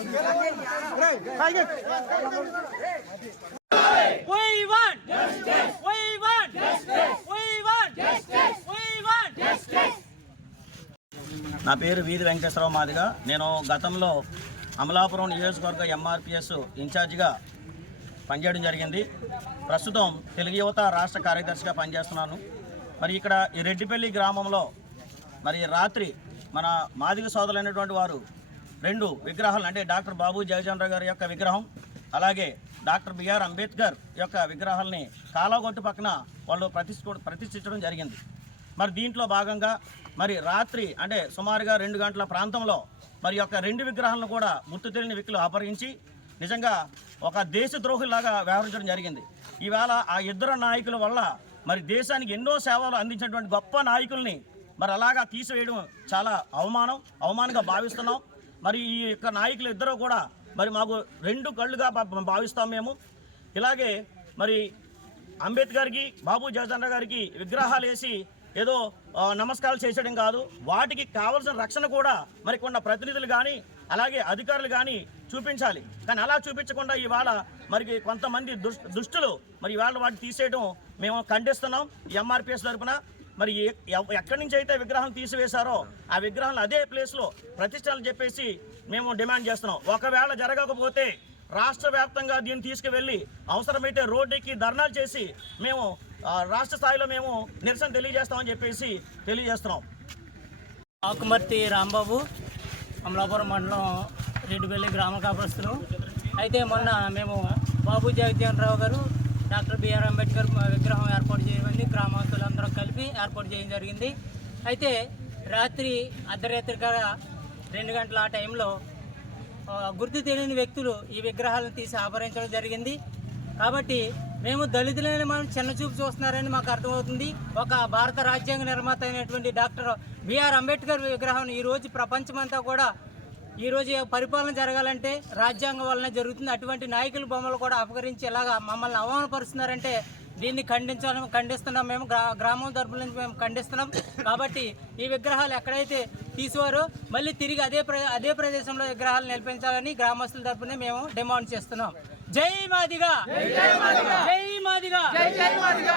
We want justice. We want justice. We want justice. We want justice. నా పేరు వీధి వెంకటేశ్వరరావు మాదిగా నేను గతంలో అమలాపురం నియోజకవర్గ ఎంఆర్పిఎస్ ఇన్ఛార్జిగా పనిచేయడం జరిగింది ప్రస్తుతం తెలుగు యువత రాష్ట్ర కార్యదర్శిగా పనిచేస్తున్నాను మరి ఇక్కడ ఈ రెడ్డిపల్లి గ్రామంలో మరి రాత్రి మన మాదిగ సోదరులైనటువంటి వారు రెండు విగ్రహాలు అంటే డాక్టర్ బాబు జయచంద్ర గారి యొక్క విగ్రహం అలాగే డాక్టర్ బిఆర్ అంబేద్కర్ యొక్క విగ్రహాలని కాలాగొట్టు పక్కన వాళ్ళు ప్రతిష్ఠ ప్రతిష్ఠించడం జరిగింది. మరి దీంట్లో భాగంగా మరి రాత్రి అంటే సుమారుగా రెండు గంటల ప్రాంతంలో మరి యొక్క రెండు విగ్రహాలను కూడా గుర్తు తెలియని వ్యక్తులు అపహరించి నిజంగా ఒక దేశద్రోహులాగా వ్యవహరించడం జరిగింది. ఈవేళ ఆ ఇద్దరు నాయకుల వల్ల మరి దేశానికి ఎన్నో సేవలు అందించినటువంటి గొప్ప నాయకుల్ని మరి అలాగా తీసివేయడం చాలా అవమానం అవమానంగా భావిస్తున్నాం. మరి ఈ యొక్క నాయకులు ఇద్దరు కూడా మరి మాకు రెండు కళ్ళుగా భావిస్తాం మేము. ఇలాగే మరి అంబేద్కర్కి బాబు జగచంద్ర గారికి విగ్రహాలు వేసి ఏదో నమస్కారాలు చేసేయడం కాదు. వాటికి కావలసిన రక్షణ కూడా మరి కొన్న ప్రతినిధులు కానీ అలాగే అధికారులు కానీ చూపించాలి. కానీ అలా చూపించకుండా ఇవాళ మరి కొంతమంది దుష్ దుష్టులు మరి ఇవాళ వాటిని తీసేయడం మేము ఖండిస్తున్నాం ఎంఆర్పిఎస్ తరఫున మరి ఎ- ఎక్కడి నుంచి అయితే విగ్రహం తీసివేశారో ఆ విగ్రహాలు అదే ప్లేస్లో ప్రతిష్టలు చెప్పేసి మేము డిమాండ్ చేస్తున్నాం. ఒకవేళ జరగకపోతే రాష్ట్ర వ్యాప్తంగా దీన్ని తీసుకువెళ్ళి అవసరమైతే రోడ్డుకి ధర్నాలు చేసి మేము రాష్ట్ర స్థాయిలో మేము నిరసన తెలియజేస్తామని చెప్పేసి తెలియజేస్తున్నాం. ఆకుమర్తి రాంబాబు అమలాపురం మండలం రెడ్డిపల్లి గ్రామ కాపస్తులు అయితే మొన్న మేము బాబు జగజ్జీవన్ రావు గారు డాక్టర్ బిఆర్ అంబేద్కర్ విగ్రహం ఏర్పాటు చేయమని గ్రామస్తులందరూ ఏర్పాటు చేయడం జరిగింది. అయితే రాత్రి అర్ధరాత్రిగా రెండు గంటల ఆ టైంలో గుర్తు తెలియని వ్యక్తులు ఈ విగ్రహాలను తీసి ఆపరించడం జరిగింది. కాబట్టి మేము దళితులైన మనం చిన్న చూపు చూస్తున్నారని మాకు అర్థమవుతుంది. ఒక భారత రాజ్యాంగ నిర్మాత అయినటువంటి డాక్టర్ బిఆర్ అంబేద్కర్ విగ్రహం ఈరోజు ప్రపంచమంతా కూడా ఈరోజు పరిపాలన జరగాలంటే రాజ్యాంగం వలన జరుగుతుంది. అటువంటి నాయకుల బొమ్మలు కూడా అపహరించి ఇలాగా మమ్మల్ని అవమానపరుస్తున్నారంటే దీన్ని ఖండించాలని ఖండిస్తున్నాం మేము గ్రా గ్రామం తరపు నుంచి మేము ఖండిస్తున్నాం. కాబట్టి ఈ విగ్రహాలు ఎక్కడైతే తీసివారో మళ్ళీ తిరిగి అదే అదే ప్రదేశంలో విగ్రహాలు నిలిపించాలని గ్రామస్తుల తరపున మేము డిమాండ్ చేస్తున్నాం. జై మాదిగా! జై మాదిగా! జై మాదిగా! జై మాదిగా!